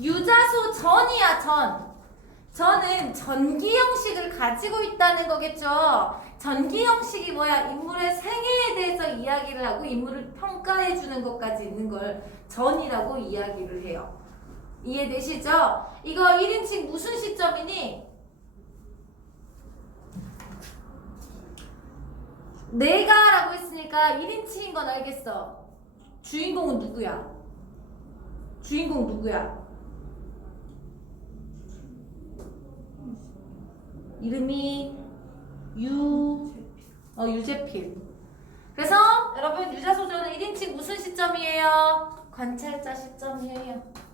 유자소 전이야, 전. 저는 전기 형식을 가지고 있다는 거겠죠. 전기 형식이 뭐야? 인물의 생애에 대해서 이야기를 하고 인물을 평가해 주는 것까지 있는 걸 전이라고 이야기를 해요. 이해되시죠? 이거 1인칭 무슨 시점이니? 내가 라고 했으니까 1인칭인 건 알겠어. 주인공은 누구야? 주인공 누구야? 이름이 유재필. 그래서 여러분 유자소저는 1인칭 무슨 시점이에요? 관찰자 시점이에요.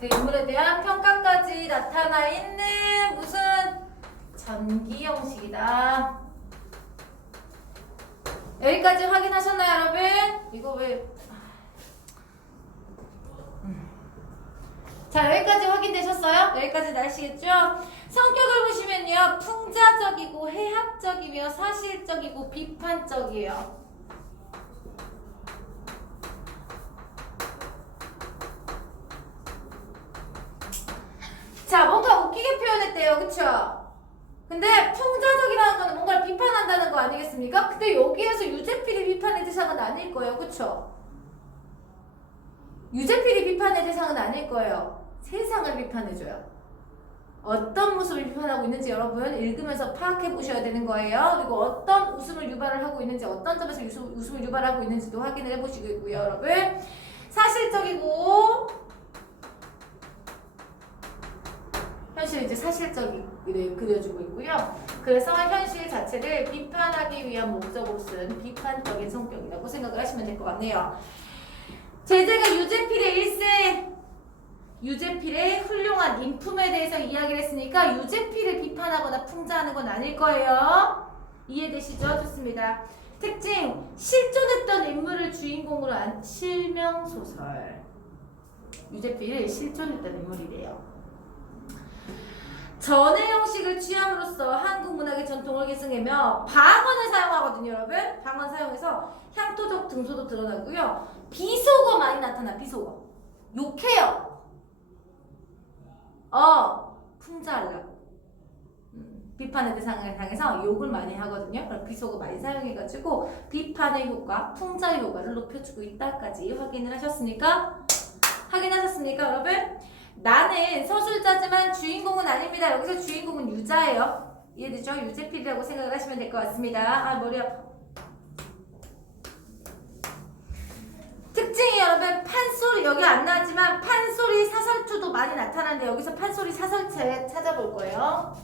그 인물에 대한 평가까지 나타나 있는 무슨 전기 형식이다. 여기까지 확인하셨나요, 여러분? 이거 왜? 자, 여기까지 확인되셨어요? 여기까지 아시겠죠? 성격을 보시면요, 풍자적이고 해학적이며 사실적이고 비판적이에요. 자, 뭔가 웃기게 표현했대요. 그쵸? 근데 풍자적이라는 거는 뭔가를 비판한다는 거 아니겠습니까? 근데 여기에서 유재필이 비판의 대상은 아닐 거예요. 그쵸? 유재필이 비판의 대상은 아닐 거예요. 세상을 비판해줘요. 어떤 모습을 비판하고 있는지 여러분 읽으면서 파악해 보셔야 되는 거예요. 그리고 어떤 웃음을 유발을 하고 있는지, 어떤 점에서 웃음을 유발하고 있는지도 확인을 해보시고요, 여러분. 사실적이고 현실 이제 사실적이 그려주고 있고요. 그래서 현실 자체를 비판하기 위한 목적으로 쓴 비판적인 성격이라고 생각을 하시면 될 것 같네요. 제재가 유재필의 일세, 유재필의 훌륭한 인품에 대해서 이야기를 했으니까 유재필을 비판하거나 풍자하는 건 아닐 거예요. 이해되시죠? 좋습니다. 특징, 실존했던 인물을 주인공으로 한 실명소설. 유재필이 실존했던 인물이래요. 전의 형식을 취함으로써 한국 문학의 전통을 계승하며 방언을 사용하거든요, 여러분. 방언 사용해서 향토적 등소도 드러나고요. 비속어 많이 나타나, 비속어. 욕해요. 풍자하려고. 비판의 대상을 향해서 욕을 많이 하거든요. 그럼 비속어 많이 사용해가지고 비판의 효과, 풍자의 효과를 높여주고 있다까지 확인을 하셨습니까? 확인하셨습니까, 여러분? 나는 서술자지만 주인공은 아닙니다. 여기서 주인공은 유자예요. 이해되죠? 유재필이라고 생각을 하시면 될 것 같습니다. 아, 머리 아파. 특징이 여러분 판소리, 여기 안 나왔지만 판소리 사설투도 많이 나타나는데 여기서 판소리 사설체 찾아볼 거예요.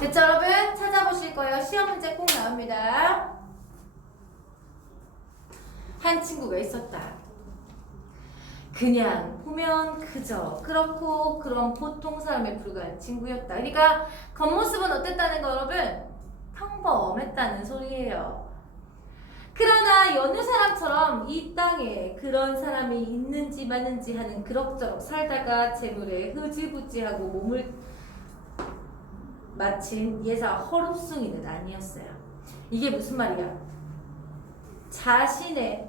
됐죠, 여러분? 찾아보실 거예요. 시험 문제 꼭 나옵니다. 한 친구가 있었다. 그냥 보면 그저 그렇고 그런 보통 사람에 불과한 친구였다. 그러니까 겉모습은 어땠다는 거, 여러분? 평범했다는 소리예요. 그러나 여느 사람처럼 이 땅에 그런 사람이 있는지 마는지 하는 그럭저럭 살다가 재물에 흐지부지하고 몸을 마친 예사 허룹숭이는 아니었어요. 이게 무슨 말이야? 자신의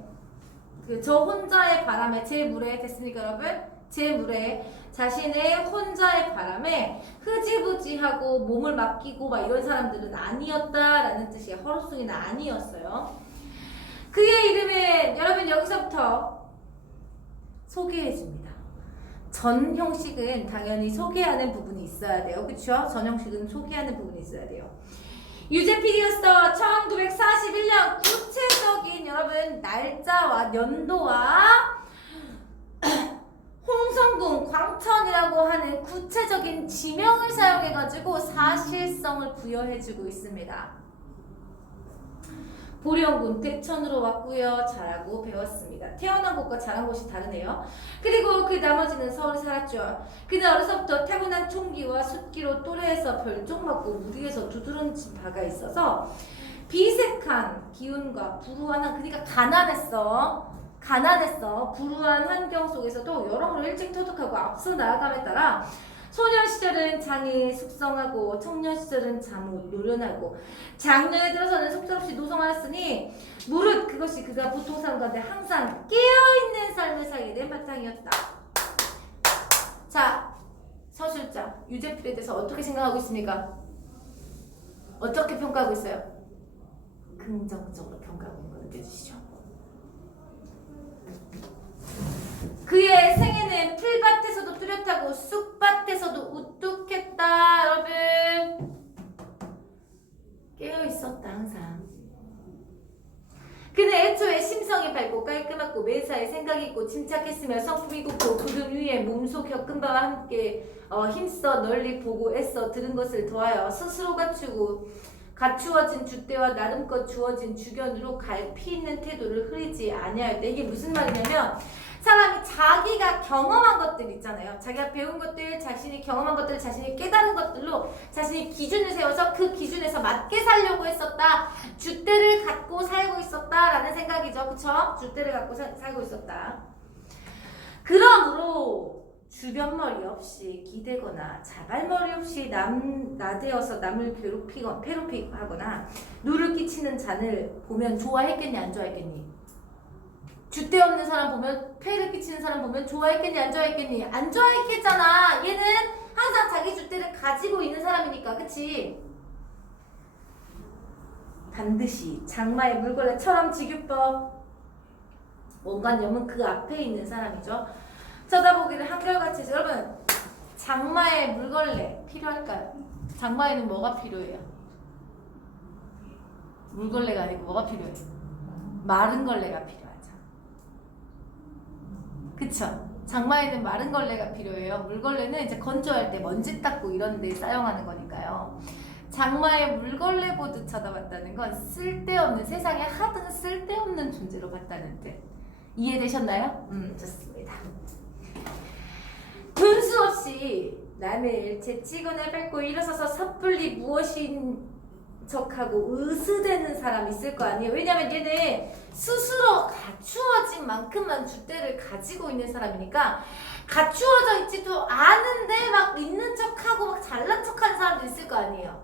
저 혼자의 바람에, 제 물에, 됐습니까, 여러분? 제 물에 자신의 혼자의 바람에 흐지부지하고 몸을 맡기고 막 이런 사람들은 아니었다라는 뜻이에요. 허룹숭이는 아니었어요. 그의 이름은 여러분 여기서부터 소개해줍니다. 전 형식은 당연히 소개하는 부분이 있어야 돼요. 그쵸? 전 형식은 소개하는 부분이 있어야 돼요. 유재필이었어. 1941년 구체적인 여러분 날짜와 연도와 구체적인 지명을 사용해가지고 사실성을 부여해주고 있습니다. 보령군 대천으로 왔고요. 잘하고 배웠습니다. 태어난 곳과 자란 곳이 다르네요. 그리고 그 나머지는 서울에 살았죠. 그는 어려서부터 타고난 총기와 숫기로 또래에서 별종맞고 무리에서 두드러진 바가 있어서 비색한 기운과 불우한 그러니까 가난했어. 불우한 환경 속에서도 여러모로 일찍 터득하고 앞서 나아감에 따라 소년 시절은 장애 숙성하고 청년 시절은 잠옷 노련하고 장년에 들어서는 속절없이 노성하였으니 무릇 그것이 그가 보통 사람 가운데 항상 깨어있는 삶을 살게 된 바탕이었다. 자, 서술자 유재필에 대해서 어떻게 생각하고 있습니까? 어떻게 평가하고 있어요? 긍정적으로 평가하고 있는 거 느껴지시죠? 그의 생애는 풀밭에서도 뚜렷하고 쑥밭에서도 우뚝했다. 여러분 깨어있었다 항상. 그는 애초에 심성이 밝고 깔끔하고 매사에 생각이 있고 침착했으며 성품이 곱고 그금 위에 몸속 겪은 바와 함께 힘써 널리 보고 애써 들은 것을 더하여 스스로 갖추어진 줏대와 나름껏 주어진 주견으로 갈피 있는 태도를 흐리지 아니하였다. 이게 무슨 말이냐면 사람이 자기가 경험한 것들 있잖아요. 자기가 배운 것들, 자신이 경험한 것들, 자신이 깨달은 것들로 자신이 기준을 세워서 그 기준에서 맞게 살려고 했었다. 줏대를 갖고 살고 있었다라는 생각이죠. 그쵸? 줏대를 갖고 살고 있었다. 그러므로 주변머리 없이 기대거나 자갈머리 없이 나대어서 남을 괴롭히거나 누를 끼치는 잔을 보면 좋아했겠니 안 좋아했겠니? 줏대 없는 사람 보면 폐를 끼치는 사람 보면 좋아했겠니 안 좋아했겠니? 안 좋아했겠잖아. 얘는 항상 자기 줏대를 가지고 있는 사람이니까. 그치? 반드시 장마의 물걸레처럼 지규법. 원관념은 그 앞에 있는 사람이죠. 쳐다보기를 한결같이 해서 여러분 장마의 물걸레 필요할까요? 장마에는 뭐가 필요해요? 물걸레가 아니고 뭐가 필요해요? 마른 걸레가 필요하죠. 그쵸? 장마에는 마른 걸레가 필요해요. 물걸레는 이제 건조할 때 먼지 닦고 이런 데 사용하는 거니까요. 장마의 물걸레 보듯 쳐다봤다는 건 쓸데없는, 세상에 하등 쓸데없는 존재로 봤다는 뜻. 이해되셨나요? 좋습니다. 분수 없이 남의 일체 찍어내 밟고 일어서서 섣불리 무엇인 척하고 으스대는 사람 있을 거 아니에요. 왜냐면 얘는 스스로 갖추어진 만큼만 줏대를 가지고 있는 사람이니까 갖추어져 있지도 않은데 막 있는 척하고 막 잘난 척하는 사람도 있을 거 아니에요.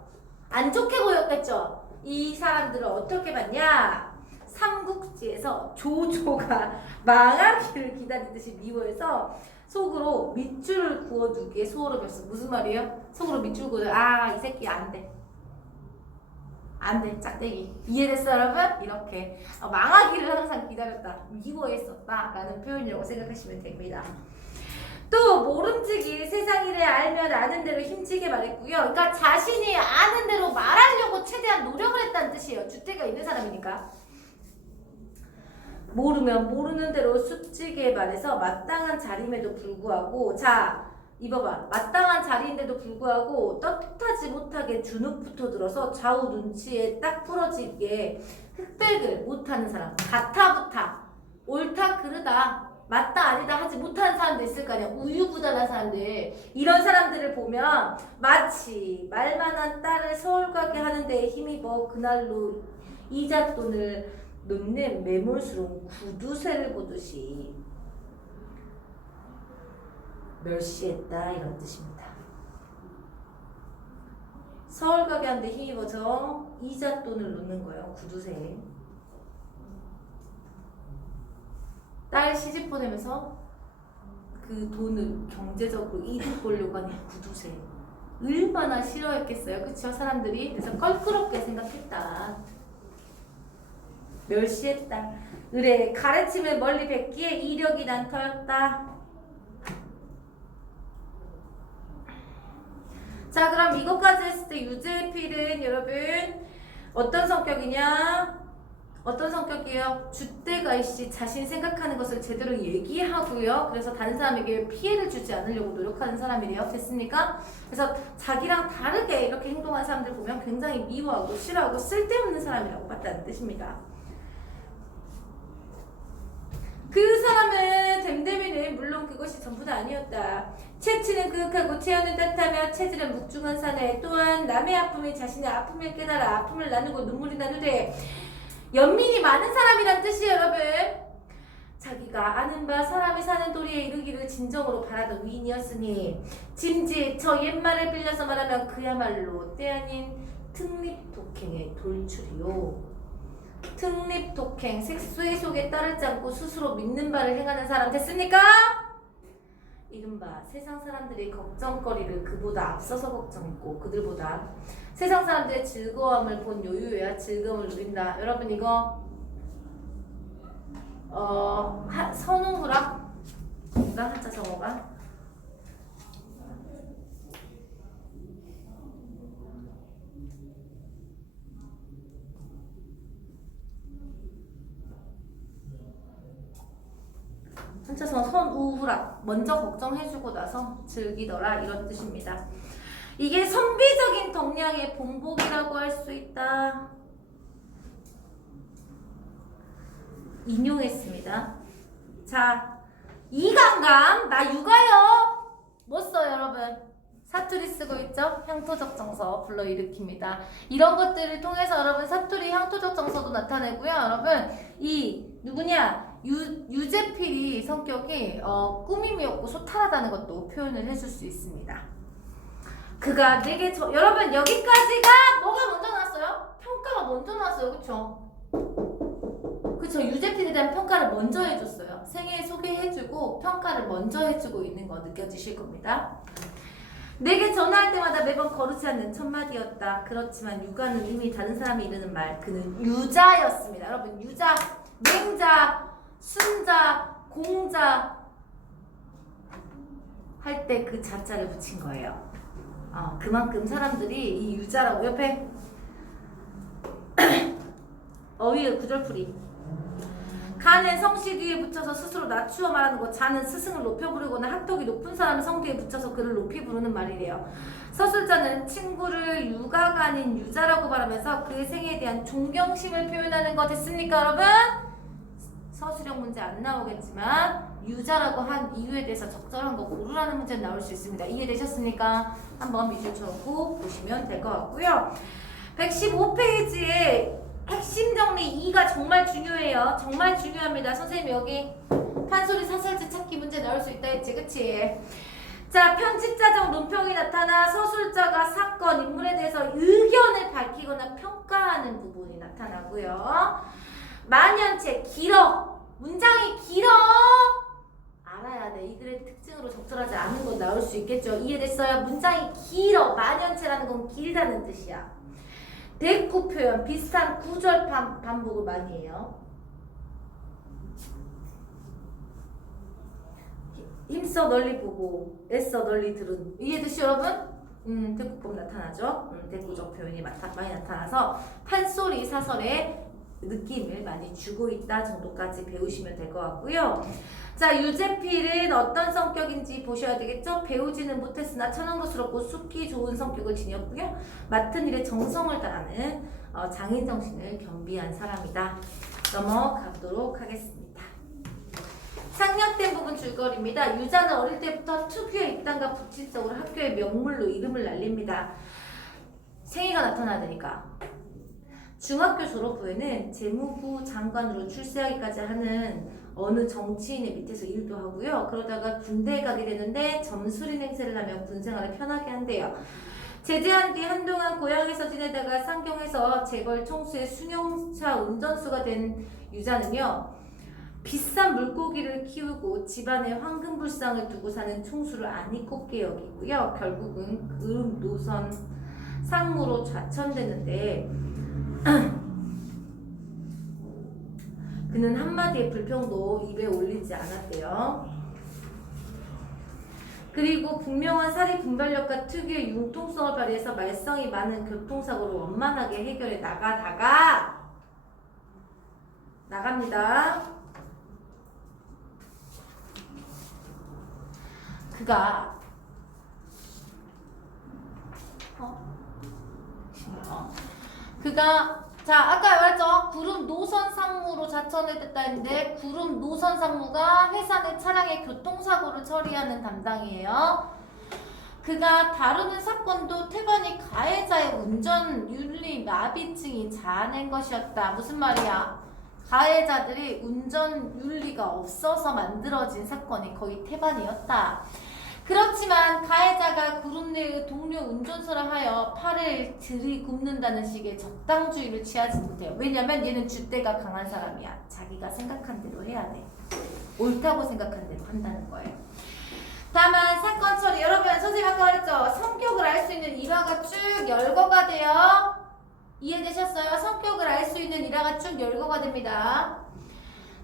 안 좋게 보였겠죠. 이 사람들은 어떻게 봤냐? 삼국지에서 조조가 망하기를 기다리듯이 미워해서 속으로 밑줄을 그어두기에 수호를 겼어. 무슨 말이에요? 속으로 밑줄 그어두. 이 새끼 안 돼. 안 돼. 짝대기. 이해됐어 여러분? 이렇게 망하기를 항상 기다렸다. 미워했었다. 라는 표현이라고 생각하시면 됩니다. 또 모름지기 세상 일에 알면 아는 대로 힘지게 말했고요. 그러니까 자신이 아는 대로 말하려고 최대한 노력을 했다는 뜻이에요. 줏대가 있는 사람이니까. 모르면 모르는 대로 숫지게 말해서 마땅한 자리임에도 불구하고, 자 이봐봐, 마땅한 자리인데도 불구하고 떳떳하지 못하게 주눅부터 들어서 좌우 눈치에 딱 부러지게 흑백을 못하는 사람, 가타부타, 옳다 그르다, 맞다 아니다 하지 못하는 사람도 있을 거 아니야. 우유부단한 사람들. 이런 사람들을 보면 마치 말만한 딸을 서울 가게 하는 데에 힘입어 그날로 이잣돈을 놓는 매몰스러운 구두쇠를 보듯이 멸시했다, 이런 뜻입니다. 서울 가게 하는데 힘입어서 이잣돈을 놓는 거예요. 구두쇠에. 딸 시집 보내면서 그 돈을 경제적으로 이득 보려고 하는 구두쇠. 얼마나 싫어했겠어요. 그쵸? 사람들이. 그래서 껄끄럽게 생각했다. 멸시했다. 의뢰 가르침을 멀리 뱉기에 이력이 난터였다. 자, 그럼 이것까지 했을 때 유재필은 여러분 어떤 성격이냐? 어떤 성격이에요? 줏대가이씨 자신 생각하는 것을 제대로 얘기하고요. 그래서 다른 사람에게 피해를 주지 않으려고 노력하는 사람이래요. 됐습니까? 그래서 자기랑 다르게 이렇게 행동하는 사람들 보면 굉장히 미워하고 싫어하고 쓸데없는 사람이라고 봤다는 뜻입니다. 그 사람은 댐댐이는 물론 그것이 전부 다 아니었다. 체치는 그윽하고 체온은 따뜻하며 체질은 묵중한 사나이. 또한 남의 아픔이 자신의 아픔을 깨달아 아픔을 나누고 눈물이 나누되 연민이 많은 사람이란 뜻이에요, 여러분. 자기가 아는 바 사람이 사는 도리에 이르기를 진정으로 바라던 위인이었으니 짐짓 저 옛말을 빌려서 말하면 그야말로 때 아닌 특립독행의 돌출이요. 특립독행, 색수의 속에 따르지 않고 스스로 믿는 바를 행하는 사람. 됐습니까? 이른바 세상 사람들이 걱정거리를 그보다 앞서서 걱정했고 그들보다 세상 사람들의 즐거움을 본 요요야 즐거움을 누린다. 여러분 이거 선웅구랑 한자 정어가 한자성 선우후락 먼저 걱정해주고 나서 즐기더라 이런 뜻입니다. 이게 선비적인 덕량의 본보기라고 할 수 있다. 인용했습니다. 자, 이강감 나 육아요. 뭐 써요 여러분? 사투리 쓰고 있죠? 향토적 정서 불러일으킵니다. 이런 것들을 통해서 여러분 사투리 향토적 정서도 나타내고요. 여러분 이 누구냐? 유재필이 성격이 꾸밈이었고 소탈하다는 것도 표현을 해줄 수 있습니다. 그가 내게 여러분 여기까지가 뭐가 먼저 나왔어요? 평가가 먼저 나왔어요. 그쵸? 그쵸? 유재필에 대한 평가를 먼저 해줬어요. 생애 소개해주고 평가를 먼저 해주고 있는 거 느껴지실 겁니다. 내게 전화할 때마다 매번 거르지 않는 첫마디였다. 그렇지만 유가는 이미 다른 사람이 이르는 말 그는 유자였습니다. 여러분 유자, 맹자, 순자, 공자 할 때 그 자자를 붙인 거예요. 그만큼 사람들이 이 유자라고 옆에 어휘의 구절풀이 가는 성씨 뒤에 붙여서 스스로 낮추어 말하는 것. 자는 스승을 높여 부르거나 학덕이 높은 사람을 성 뒤에 붙여서 그를 높이 부르는 말이래요. 서술자는 친구를 유가가 아닌 유자라고 말하면서 그의 생애에 대한 존경심을 표현하는 거. 됐습니까 여러분? 서술형 문제 안 나오겠지만 유자라고 한 이유에 대해서 적절한 거 고르라는 문제는 나올 수 있습니다. 이해되셨습니까? 한번 미술처럼 꼭 보시면 될 것 같고요. 115페이지에 핵심 정리 2가 정말 중요해요. 정말 중요합니다. 선생님 여기 판소리 사설지 찾기 문제 나올 수 있다 했지, 그치? 자, 편집자적 논평이 나타나 서술자가 사건, 인물에 대해서 의견을 밝히거나 평가하는 부분이 나타나고요. 만연체, 길어. 문장이 길어. 알아야 돼. 이 글의 특징으로 적절하지 않은 건 나올 수 있겠죠. 이해됐어요? 문장이 길어. 만연체라는 건 길다는 뜻이야. 대꾸 표현, 비슷한 구절 반복을 많이 해요. 힘써 널리 보고 애써 널리 들은. 이해되시죠 여러분? 대꾸법 나타나죠. 대꾸적 표현이 많이 나타나서 판소리 사설의 느낌을 많이 주고 있다 정도까지 배우시면 될 것 같고요. 자, 유재필은 어떤 성격인지 보셔야 되겠죠? 배우지는 못했으나 천연고스럽고 숙기 좋은 성격을 지녔고요. 맡은 일에 정성을 다하는 장인 정신을 겸비한 사람이다. 넘어가도록 하겠습니다. 상략된 부분 줄거리입니다. 유자는 어릴 때부터 특유의 입단과 부친성으로 학교의 명물로 이름을 날립니다. 생애가 나타나야 되니까. 중학교 졸업 후에는 재무부 장관으로 출세하기까지 하는 어느 정치인의 밑에서 일도 하고요. 그러다가 군대에 가게 되는데 점수린 행세를 하며 군생활을 편하게 한대요. 제대한 뒤 한동안 고향에서 지내다가 상경에서 재벌 총수의 승용차 운전수가 된 유자는요. 비싼 물고기를 키우고 집안에 황금불상을 두고 사는 총수를 안이 꼽게 여기고요. 결국은 그 노선 상무로 좌천되는데 그는 한마디의 불평도 입에 올리지 않았대요. 그리고 분명한 사리 분별력과 특유의 융통성을 발휘해서 말썽이 많은 교통사고를 원만하게 해결해 나가다가 나갑니다. 그가 자 아까 말했죠. 구름 노선 상무로 자천을 됐다 했는데 구름 노선 상무가 회사 내 차량의 교통사고를 처리하는 담당이에요. 그가 다루는 사건도 태반이 가해자의 운전 윤리 마비증이 자아낸 것이었다. 무슨 말이야? 가해자들이 운전 윤리가 없어서 만들어진 사건이 거의 태반이었다. 그렇지만 가해자가 그룹 내의 동료 운전사를 하여 팔을 들이굽는다는 식의 적당주의를 취하지 못해요. 왜냐면 얘는 줏대가 강한 사람이야. 자기가 생각한 대로 해야 돼. 옳다고 생각한 대로 한다는 거예요. 다만 사건 처리, 여러분 선생님 아까 말했죠. 성격을 알 수 있는 일화가 쭉 열거가 돼요. 이해되셨어요? 성격을 알 수 있는 일화가 쭉 열거가 됩니다.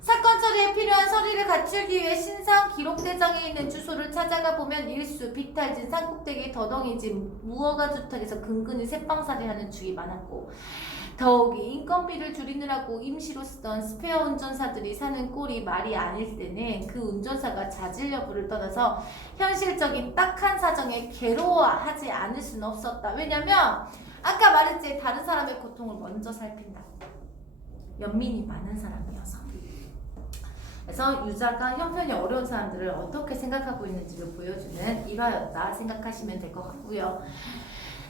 사건 처리에 필요한 서류를 갖추기 위해 신상 기록대장에 있는 주소를 찾아가 보면 일수, 비탈진, 산꼭대기, 더덩이진, 무허가 주택에서 근근히 새빵살이하는 주기 많았고 더욱이 인건비를 줄이느라고 임시로 쓰던 스페어 운전사들이 사는 꼴이 말이 아닐 때는 그 운전사가 자질 여부를 떠나서 현실적인 딱한 사정에 괴로워하지 않을 수는 없었다. 왜냐면 아까 말했지 다른 사람의 고통을 먼저 살핀다. 연민이 많은 사람이어서. 그래서 유자가 형편이 어려운 사람들을 어떻게 생각하고 있는지를 보여주는 일화였다 생각하시면 될 것 같고요.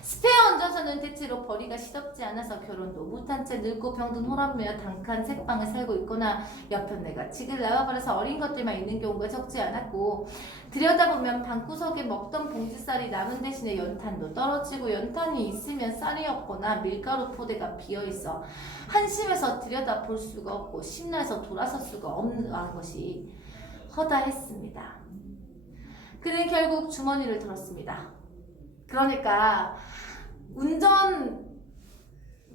스페어 운전사는 대체로 벌이가 시덥지 않아서 결혼도 못한 채 늙고 병든 호람매와 단칸 색방에 살고 있거나 여편네가 칙을 나와버려서 어린 것들만 있는 경우가 적지 않았고 들여다보면 방구석에 먹던 봉지쌀이 남은 대신에 연탄도 떨어지고 연탄이 있으면 쌀이 없거나 밀가루 포대가 비어있어 한심해서 들여다볼 수가 없고 심란해서 돌아설 수가 없는 것이 허다했습니다. 그는 결국 주머니를 털었습니다. 그러니까 운전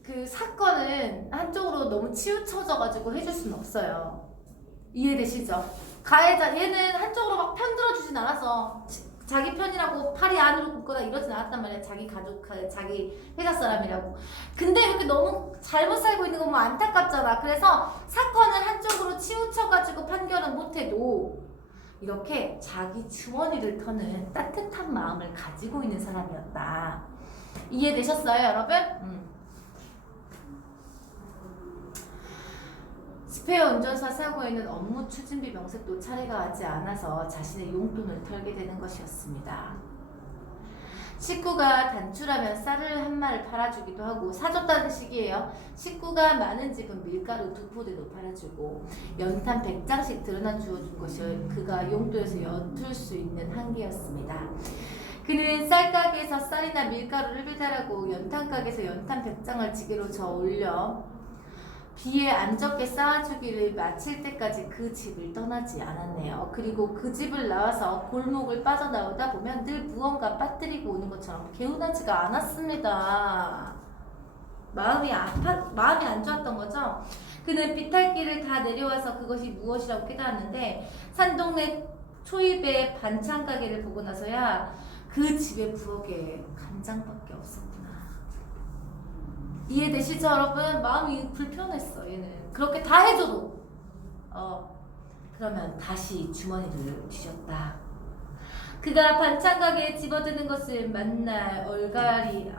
그 사건은 한쪽으로 너무 치우쳐져가지고 해줄 수는 없어요. 이해되시죠? 가해자 얘는 한쪽으로 막 편들어주진 않았어. 자기 편이라고 팔이 안으로 굽거나 이러진 않았단 말이야. 자기 가족, 자기 회사 사람이라고. 근데 이렇게 너무 잘못 살고 있는 거 보면 안타깝잖아. 그래서 사건을 한쪽으로 치우쳐가지고 판결은 못해도 이렇게 자기 주머니를 터는 따뜻한 마음을 가지고 있는 사람이었다. 이해되셨어요, 여러분? 스페어 운전사 사고에는 업무 추진비 명색도 차례가 하지 않아서 자신의 용돈을 털게 되는 것이었습니다. 식구가 단출하면 쌀을 한 마를 팔아주기도 하고 사줬다는 식이에요. 식구가 많은 집은 밀가루 2포대도 팔아주고 연탄 100장씩 드러나 주어준 것이 그가 용돈에서 엿을 수 있는 한계였습니다. 그는 쌀가게에서 쌀이나 밀가루를 배달하고 연탄가게에서 연탄 100장을 지게로 저 올려 비에 안 적게 쌓아주기를 마칠 때까지 그 집을 떠나지 않았네요. 그리고 그 집을 나와서 골목을 빠져나오다 보면 늘 무언가 빠뜨리고 오는 것처럼 개운하지가 않았습니다. 마음이 안 좋았던 거죠. 그는 비탈길을 다 내려와서 그것이 무엇이라고 깨달았는데 산동네 초입의 반찬 가게를 보고 나서야 그 집의 부엌에 간장밖에 없었구나. 이해되시죠, 여러분? 마음이 불편했어, 얘는. 그렇게 다 해줘도. 그러면 다시 주머니를 뒤졌다. 그가 반찬 가게에 집어드는 것은 만날 얼간하여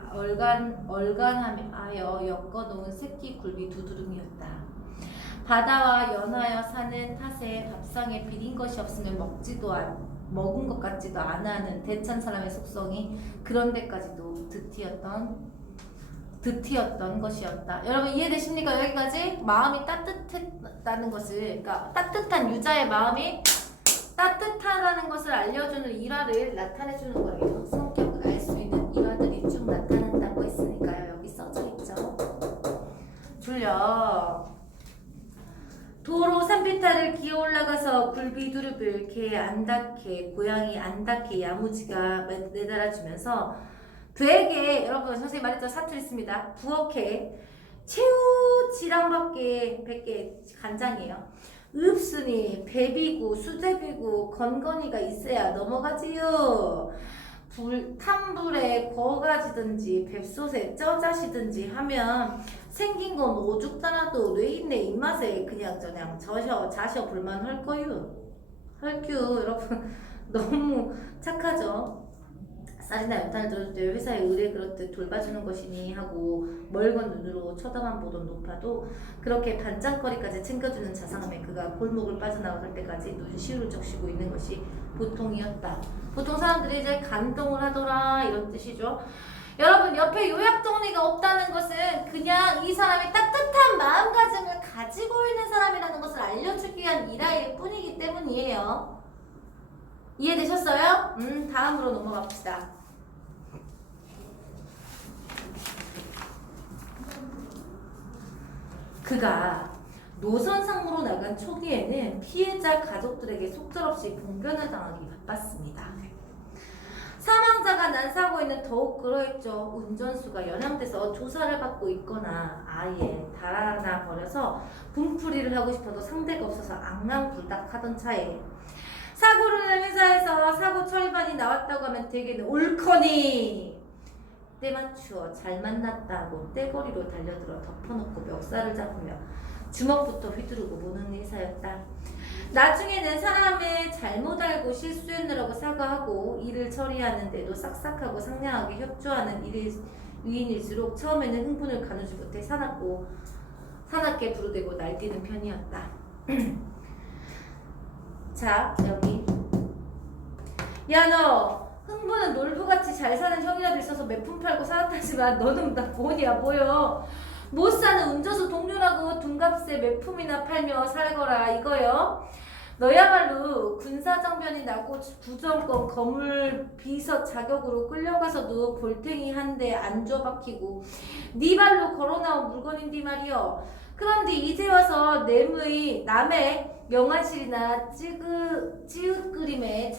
엮어놓은 새끼 굴비 두드름이었다. 바다와 연하여 사는 탓에 밥상에 비린 것이 없으면 먹은 것 같지도 않아 하는 대찬 사람의 속성이 그런 데까지도 득티였던 것이었다. 여러분 이해되십니까? 여기까지 마음이 따뜻했다는 것을, 그러니까 따뜻한 유자의 마음이 따뜻하다는 것을 알려주는 일화를 나타내주는 거예요. 성격을 알 수 있는 일화들이 쭉 나타난다고 했으니까요. 여기 써져 있죠. 졸려. 도로 산비탈을 기어 올라가서 굴비 두릅을 개 안닿게 고양이 안닿게 야무지가 내달아주면서 되게 여러분 선생님 말했죠. 사투리 있습니다. 부엌에 채우 지랑밖에 100개 간장이에요. 읍순이 배비구 수제비구 건건이가 있어야 넘어가지요. 탄불에 구워가지든지 뱃솥에 쪄자시든지 하면 생긴 건 오죽더라도 뇌인내 입맛에 그냥 자셔 볼만할 거유. 헐규 여러분 너무 착하죠. 쌀이나 연탄을 들어줄 때 회사의 의뢰 그렇듯 돌봐주는 것이니 하고 멀건 눈으로 쳐다만 보던 노파도 그렇게 반짝거리까지 챙겨주는 자상함에 그가 골목을 빠져나갈 때까지 눈시울을 적시고 있는 것이 보통이었다. 보통 사람들이 이제 감동을 하더라 이런 뜻이죠. 여러분 옆에 요약정리가 없다는 것은 그냥 이 사람이 따뜻한 마음가짐을 가지고 있는 사람이라는 것을 알려주기 위한 일화일 뿐이기 때문이에요. 이해되셨어요? 다음으로 넘어가 봅시다. 그가 노선상무로 나간 초기에는 피해자 가족들에게 속절없이 봉변을 당하기 바빴습니다. 사망자가 난 사고에는 더욱 그러했죠. 운전수가 연행돼서 조사를 받고 있거나 아예 달아나 버려서 분풀이를 하고 싶어도 상대가 없어서 앙랑불락하던 차에 사고를 낸 회사에서 사고 처리반이 나왔다고 하면 대개는 옳거니 때 맞추어 잘 만났다고 떼거리로 달려들어 덮어놓고 멱살을 잡으며 주먹부터 휘두르고 보는 회사였다. 나중에는 사람을 잘못 알고 실수했느라고 사과하고 일을 처리하는데도 싹싹하고 상냥하게 협조하는 위인일수록 처음에는 흥분을 가누지 못해 사납게 부르대고 날뛰는 편이었다. 자 여기 야 너 흥분은 놀부같이 잘 사는 형이라도 있어서 매품 팔고 살았다지만 너는 나 뭐냐 보여. 못 사는 운전수 동료라고 둔값에 매품이나 팔며 살거라 이거요. 너야말로 군사정변이 나고 구정권 거물 비서 자격으로 끌려가서도 볼탱이 한 대 안 줘박히고 네 발로 걸어나온 물건인데 말이여. 그런데 이제 와서 남의 명안실이나 찌읒그림에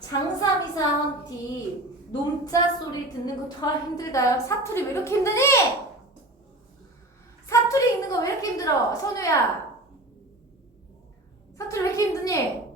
장사미사 헌티 놈짜 소리 듣는 거 더 힘들다. 사투리 왜 이렇게 힘드니? 사투리 읽는 거 왜 이렇게 힘들어? 선우야 사투리 왜 이렇게 힘드니?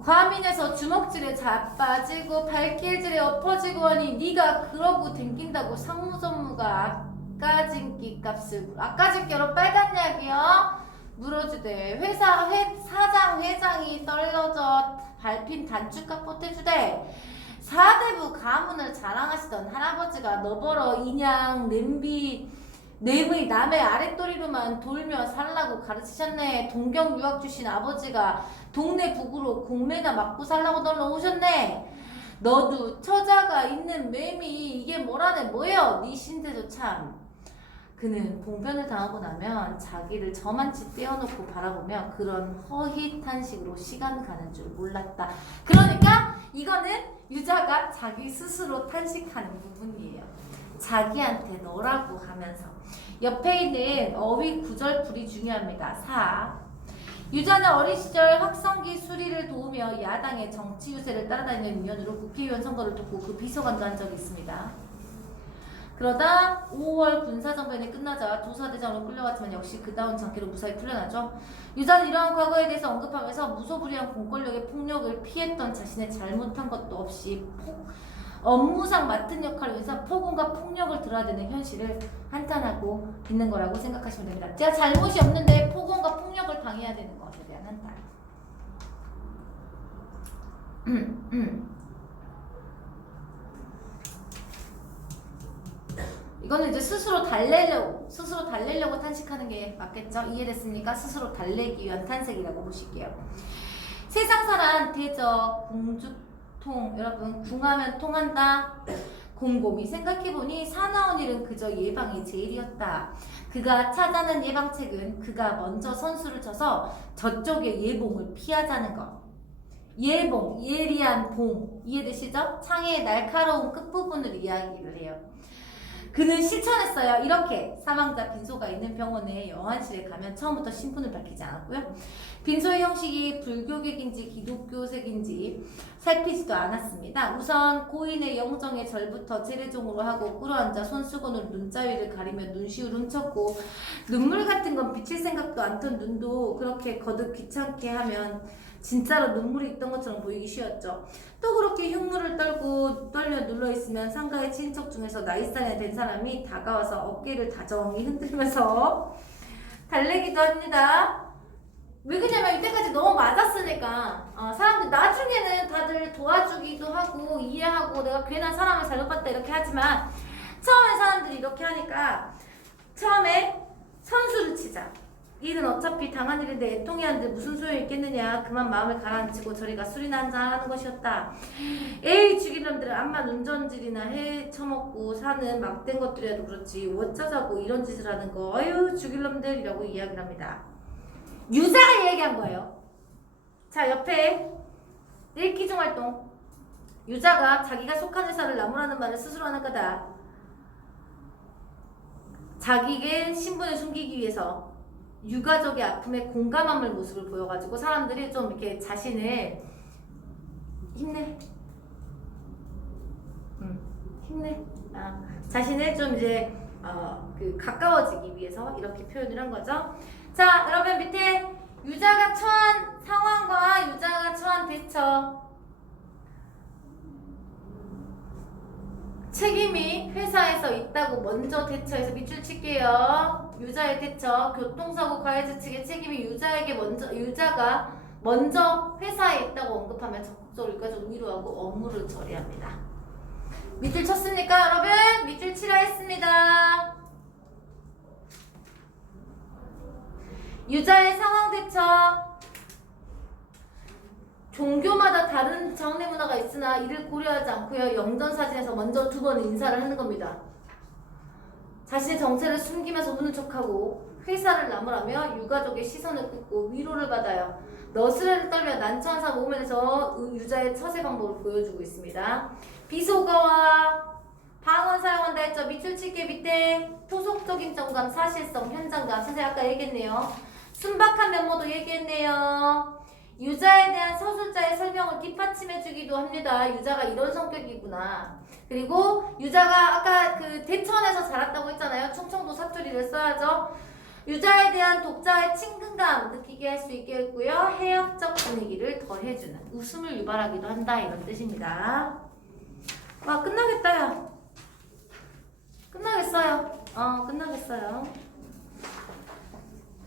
과민해서 주먹질에 자빠지고 발길질에 엎어지고 하니 네가 그러고 댕긴다고 상무전무가 아까진기 값을 아까진께로 빨간 약이요? 물어주대. 사장 회장이 떨어져 밟힌 단축값 보태주대. 사대부 가문을 자랑하시던 할아버지가 너버러 인양 냄의 남의 아랫도리로만 돌며 살라고 가르치셨네. 동경 유학 주신 아버지가 동네 북으로 공매나 맞고 살라고 널 놓으셨네. 너도 처자가 있는 매미 이게 뭐라네 뭐여 네 신세도 참. 그는 봉변을 당하고 나면 자기를 저만치 떼어놓고 바라보며 그런 허희탄식으로 시간 가는 줄 몰랐다. 그러니까 이거는 유자가 자기 스스로 탄식하는 부분이에요. 자기한테 너라고 하면서. 옆에 있는 어휘 구절풀이 중요합니다. 4. 유자는 어린 시절 확성기 수리를 도우며 야당의 정치 유세를 따라다니는 인연으로 국회의원 선거를 돕고 그 비서관도 한 적이 있습니다. 그러다 5월 군사정변이 끝나자 조사대장으로 끌려갔지만 역시 그다운 장기로 무사히 풀려나죠. 유자는 이러한 과거에 대해서 언급하면서 무소불위한 공권력의 폭력을 피했던 자신의 잘못한 것도 없이 업무상 맡은 역할을 위해서 폭언과 폭력을 드러내는 현실을 한탄하고 있는 거라고 생각하시면 됩니다. 제가 잘못이 없는데 폭언과 폭력을 당해야 되는 것에 대한 한탄. 이거는 이제 스스로 달래려고 탄식하는 게 맞겠죠? 이해됐습니까? 스스로 달래기 위한 탄색이라고 보실게요. 세상사란 대적, 공주통, 여러분 궁하면 통한다. 곰곰이 생각해보니 사나운 일은 그저 예방이 제일이었다. 그가 찾아낸 예방책은 그가 먼저 선수를 쳐서 저쪽의 예봉을 피하자는 것. 예봉, 예리한 봉, 이해되시죠? 창의 날카로운 끝부분을 이야기를 해요. 그는 실천했어요. 이렇게 사망자 빈소가 있는 병원에 영안실에 가면 처음부터 신분을 밝히지 않았고요. 빈소의 형식이 불교객인지 기독교색인지 살피지도 않았습니다. 우선 고인의 영정의 절부터 제례종으로 하고 꿇어앉아 손수건으로 눈자 위를 가리며 눈시울 훔쳤고 눈물 같은 건 비칠 생각도 않던 눈도 그렇게 거듭 귀찮게 하면 진짜로 눈물이 있던 것처럼 보이기 쉬웠죠. 또 그렇게 흉물을 떨며 눌러있으면 상가의 친척 중에서 나이살이 된 사람이 다가와서 어깨를 다정히 흔들면서 달래기도 합니다. 왜 그러냐면 이때까지 너무 맞았으니까 사람들 나중에는 다들 도와주기도 하고 이해하고 내가 괜한 사람을 잘못 봤다 이렇게 하지만 처음에 사람들이 이렇게 하니까 처음에 선수를 치자. 일은 어차피 당한 일인데 애통이 한들 무슨 소용이 있겠느냐. 그만 마음을 가라앉히고 저리가 술이나 한잔 하는 것이었다. 에이 죽일 놈들은 암만 운전질이나 해 처먹고 사는 막된 것들이라도 그렇지 어쩌자고 이런 짓을 하는 거. 아유 죽일 놈들이라고 이야기를 합니다. 유자가 얘기한 거예요. 자 옆에 일기중 활동. 유자가 자기가 속한 회사를 나무라는 말을 스스로 하는 거다. 자기의 신분을 숨기기 위해서 유가족의 아픔에 공감함을 모습을 보여가지고 사람들이 좀 이렇게 자신을 힘내 힘내 자신을 좀 이제 가까워지기 위해서 이렇게 표현을 한 거죠. 자 여러분 밑에 유자가 처한 상황과 유자가 처한 대처. 책임이 회사에서 있다고 먼저 대처해서 밑줄 칠게요. 유자의 대처. 교통사고 가해자 측의 책임이 유자가 먼저 회사에 있다고 언급하며 적극적으로 유가족 위로하고 업무를 처리합니다. 밑줄 쳤습니까 여러분? 밑줄 치라 했습니다. 유자의 상황 대처. 종교마다 다른 장례 문화가 있으나 이를 고려하지 않고요. 영전사진에서 먼저 두 번 인사를 하는 겁니다. 자신의 정체를 숨기면서 우는 척하고 회사를 나무라며 유가족의 시선을 끄고 위로를 받아요. 너스레를 떨며 난처한 상황 오면서 유자의 처세 방법을 보여주고 있습니다. 비속어와 방언 사용한다 했죠. 밑줄 칠게 밑에 토속적인 정감, 사실성, 현장감. 선생님 아까 얘기했네요. 순박한 면모도 얘기했네요. 유자에 대한 서술자의 설명을 뒷받침해주기도 합니다. 유자가 이런 성격이구나. 그리고 유자가 아까 그 대천에서 자랐다고 했잖아요. 충청도 사투리를 써야죠. 유자에 대한 독자의 친근감 느끼게 할 수 있게 했고요. 해학적 분위기를 더해주는 웃음을 유발하기도 한다 이런 뜻입니다. 와 끝나겠다 야. 끝나겠어요. 끝나겠어요.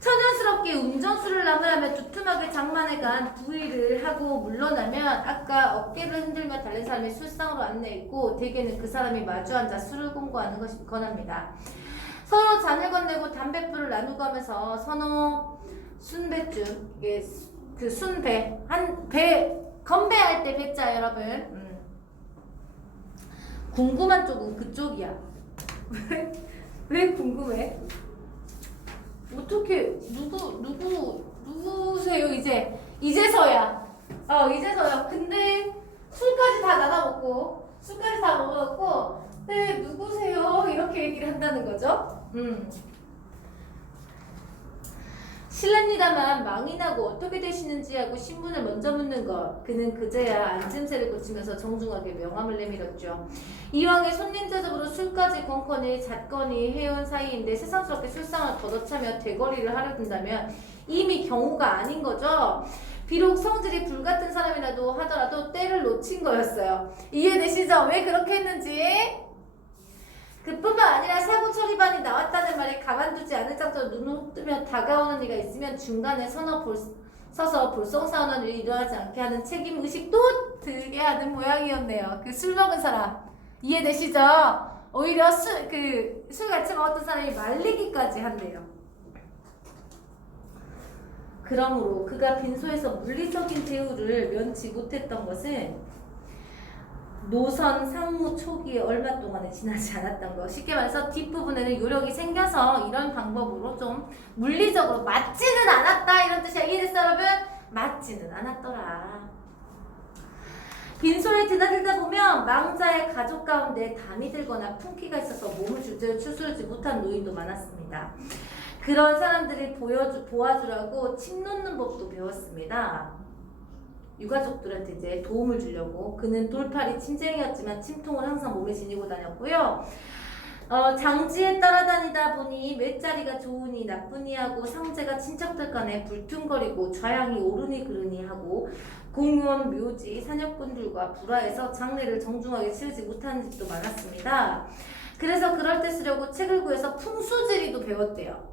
천연스럽게 운전수를 나무라며 두툼하게 장만해간 부의를 하고 물러나면 아까 어깨를 흔들며 달린 사람이 술상으로 안내했고 대개는 그 사람이 마주 앉아 술을 공고하는 것이 권합니다. 서로 잔을 건네고 담뱃불을 나누고 하면서 선호 순배주 이게 그 순배 한 배 건배할 때 배자 여러분 궁금한 쪽은 그쪽이야. 왜 궁금해? 어떻게 누구세요 이제서야 이제서야. 근데 술까지 다 나눠먹고 술까지 다 먹어갖고 네 누구세요 이렇게 얘기를 한다는 거죠. 실례입니다만 망이 나고 어떻게 되시는지 하고 신분을 먼저 묻는 것. 그는 그제야 앉음새를 고치면서 정중하게 명함을 내밀었죠. 이왕에 손님 대접으로 술까지 건커니 잣거니 해온 사이인데 세상스럽게 술상을 걷어차며 대거리를 하려 든다면 이미 경우가 아닌 거죠. 비록 성질이 불같은 사람이라도 하더라도 때를 놓친 거였어요. 이해되시죠? 왜 그렇게 했는지? 그뿐만 아니라 사고 처리반이 나왔다는 말이 가만두지 않을 정도로 눈을 훅 뜨며 다가오는 이가 있으면 중간에 서서 볼썽사나운 일이 일어나지 않게 하는 책임의식도 들게 하는 모양이었네요. 그 술 먹은 사람 이해되시죠? 오히려 술 같이 먹었던 사람이 말리기까지 한대요. 그러므로 그가 빈소에서 물리적인 대우를 면치 못했던 것은 노선 상무 초기에 얼마 동안은 지나지 않았던 거. 쉽게 말해서 뒷부분에는 요령이 생겨서 이런 방법으로 좀 물리적으로 맞지는 않았다 이런 뜻이야. 이해됐어 여러분? 맞지는 않았더라. 빈소에 드나들다 보면 보면 망자의 가족 가운데 담이 들거나 풍기가 있어서 몸을 제대로 추스르지 못한 노인도 많았습니다. 그런 사람들이 도와주라고 침 놓는 법도 배웠습니다. 유가족들한테 이제 도움을 주려고. 그는 돌팔이 침쟁이였지만 침통을 항상 몸에 지니고 다녔고요. 장지에 따라다니다 보니 맷자리가 좋으니 나쁘니 하고 상제가 친척들 간에 불퉁거리고 좌양이 오르니 그르니 하고 공무원, 묘지, 사냥꾼들과 불화해서 장례를 정중하게 치르지 못하는 집도 많았습니다. 그래서 그럴 때 쓰려고 책을 구해서 풍수지리도 배웠대요.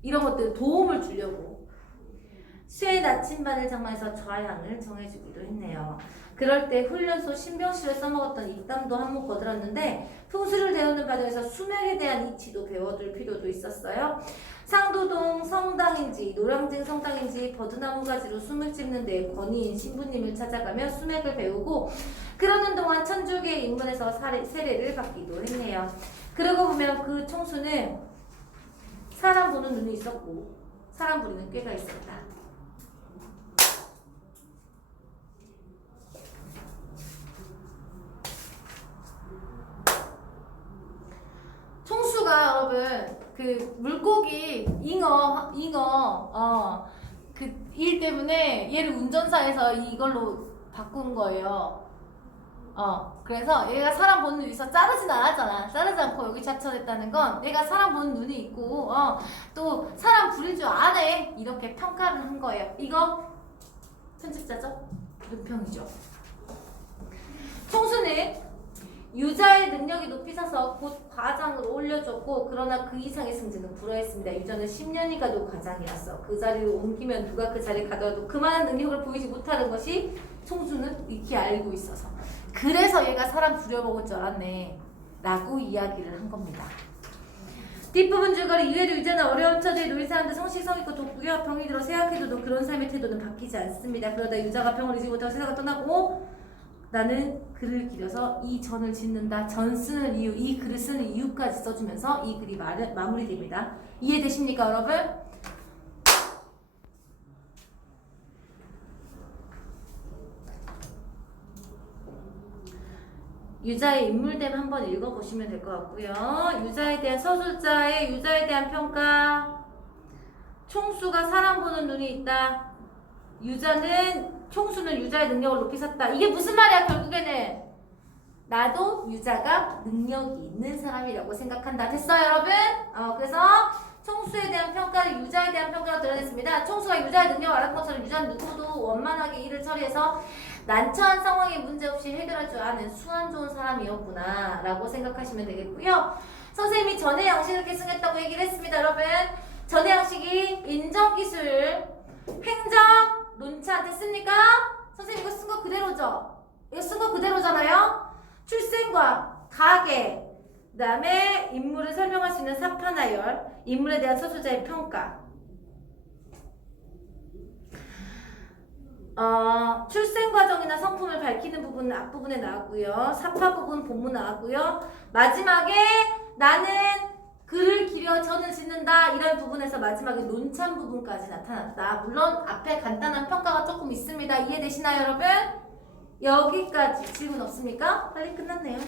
이런 것들 도움을 주려고. 쇠 나침반을 장만해서 좌양을 정해주기도 했네요. 그럴 때 훈련소 신병실을 써먹었던 입담도 한몫 거들었는데 풍수를 배우는 과정에서 수맥에 대한 이치도 배워둘 필요도 있었어요. 상도동 성당인지 노량진 성당인지 버드나무 가지로 수맥 찝는 데 권위인 신부님을 찾아가며 수맥을 배우고 그러는 동안 천주교의 입문에서 세례를 받기도 했네요. 그러고 보면 그 총수는 사람 보는 눈이 있었고 사람 부리는 꾀가 있었다. 총수가 여러분 그 물고기 잉어 그 일 때문에 얘를 운전사에서 이걸로 바꾼 거예요. 그래서 얘가 사람 보는 눈이 있어. 자르진 않았잖아. 자르지 않고 여기 자처했다는 건 얘가 사람 보는 눈이 있고 또 사람 부릴 줄 아네 이렇게 평가를 한 거예요. 이거 편집자죠? 논평이죠. 총수는 유자의 능력이 높이 서서 곧 과장으로 올려줬고 그러나 그 이상의 승진은 불허했습니다. 유자는 10년이 가도 과장이었어. 그 자리로 옮기면 누가 그 자리에 가더라도 그만한 능력을 보이지 못하는 것이 총수는 익히 알고 있어서 그래서 얘가 사람 부려먹을 줄 알았네 라고 이야기를 한 겁니다. 뒷부분 줄거리 이외에도 유자는 어려운 처지에 놓인 사람들 성실성 있고 독부와 병이 들어 생각해도 그런 삶의 태도는 바뀌지 않습니다. 그러다 유자가 병을 이기지 못하고 세상을 떠나고 나는 글을 기려서 이 전을 짓는다. 전 쓰는 이유, 이 글을 쓰는 이유까지 써주면서 이 글이 마무리됩니다. 이해되십니까, 여러분? 유자의 인물됨 한번 읽어보시면 될 것 같고요. 유자에 대한 서술자의 유자에 대한 평가. 총수가 사람 보는 눈이 있다. 총수는 유자의 능력을 높이 샀다. 이게 무슨 말이야 결국에는? 나도 유자가 능력이 있는 사람이라고 생각한다. 됐어요 여러분? 그래서 총수에 대한 평가를 유자에 대한 평가로 드러냈습니다. 총수가 유자의 능력을 알았던 것처럼 유자는 누구도 원만하게 일을 처리해서 난처한 상황에 문제없이 해결할 줄 아는 수완 좋은 사람이었구나 라고 생각하시면 되겠고요. 선생님이 전해 양식을 계승했다고 얘기를 했습니다. 여러분 전해 양식이 인정기술, 행정, 논차 됐습니까? 선생님 이거 쓴 거 그대로죠? 이거 쓴 거 그대로잖아요? 출생과 가계, 그 다음에 인물을 설명할 수 있는 사파나열, 인물에 대한 서술자의 평가. 출생 과정이나 성품을 밝히는 부분은 앞부분에 나왔고요. 사파 부분 본문 나왔고요. 마지막에 나는 글을 기려 전을 짓는다 이런 부분에서 마지막에 논참 부분까지 나타났다. 물론 앞에 간단한 평가가 조금 있습니다. 이해되시나요 여러분? 여기까지 질문 없습니까? 빨리 끝났네요.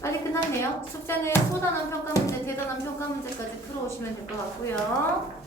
빨리 끝났네요. 숙제는 소단원 평가 문제, 대단원 평가 문제까지 풀어오시면 될 것 같고요.